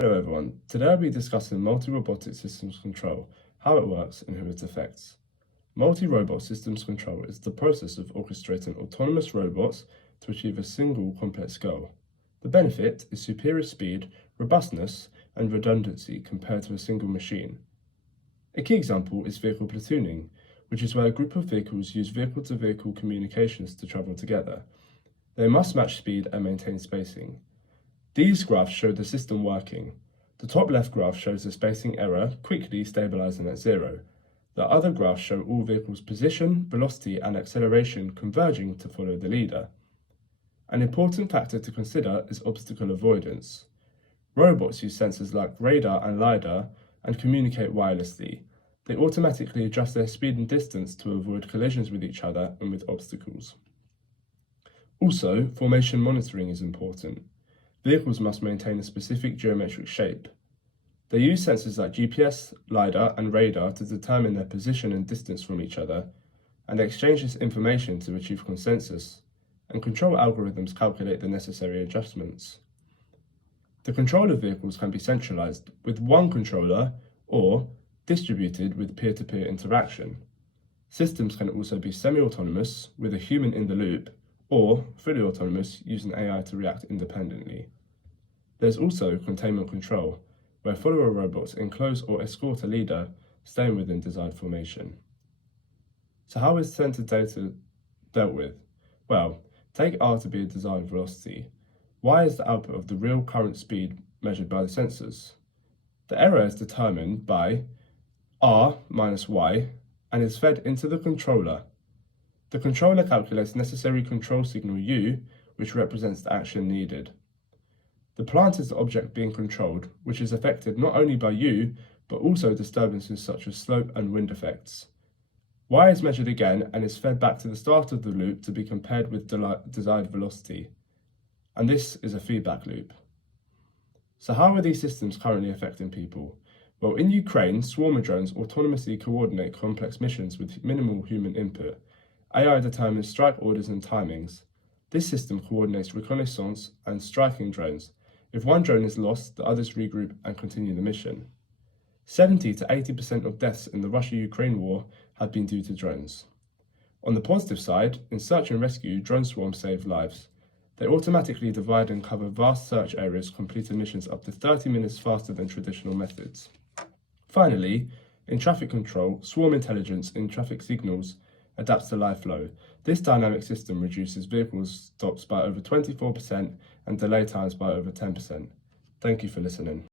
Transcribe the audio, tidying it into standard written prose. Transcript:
Hello everyone, today I'll be discussing multi-robotic systems control, how it works and who it affects. Multi-robot systems control is the process of orchestrating autonomous robots to achieve a single complex goal. The benefit is superior speed, robustness and redundancy compared to a single machine. A key example is vehicle platooning, which is where a group of vehicles use vehicle-to-vehicle communications to travel together. They must match speed and maintain spacing. These graphs show the system working. The top left graph shows the spacing error quickly stabilizing at zero. The other graphs show all vehicles' position, velocity and acceleration converging to follow the leader. An important factor to consider is obstacle avoidance. Robots use sensors like radar and LiDAR and communicate wirelessly. They automatically adjust their speed and distance to avoid collisions with each other and with obstacles. Also, formation monitoring is important. Vehicles must maintain a specific geometric shape. They use sensors like GPS, LiDAR and radar to determine their position and distance from each other, and exchange this information to achieve consensus, and control algorithms calculate the necessary adjustments. The control of vehicles can be centralized with one controller or distributed with peer-to-peer interaction. Systems can also be semi-autonomous with a human in the loop, or fully autonomous using AI to react independently. There's also containment control, where follower robots enclose or escort a leader, staying within desired formation. So how is sensor data dealt with? Well, take R to be a desired velocity. Y is the output of the real current speed measured by the sensors. The error is determined by R minus Y and is fed into the controller. The controller calculates necessary control signal U, which represents the action needed. The plant is the object being controlled, which is affected not only by U, but also disturbances such as slope and wind effects. Y is measured again and is fed back to the start of the loop to be compared with desired velocity. And this is a feedback loop. So how are these systems currently affecting people? Well, in Ukraine, swarmer drones autonomously coordinate complex missions with minimal human input. AI determines strike orders and timings. This system coordinates reconnaissance and striking drones. If one drone is lost, the others regroup and continue the mission. 70 to 80% of deaths in the Russia-Ukraine war have been due to drones. On the positive side, in search and rescue, drone swarms save lives. They automatically divide and cover vast search areas, completing missions up to 30 minutes faster than traditional methods. Finally, in traffic control, swarm intelligence in traffic signals adapts to live flow. This dynamic system reduces vehicle stops by over 24% and delay times by over 10%. Thank you for listening.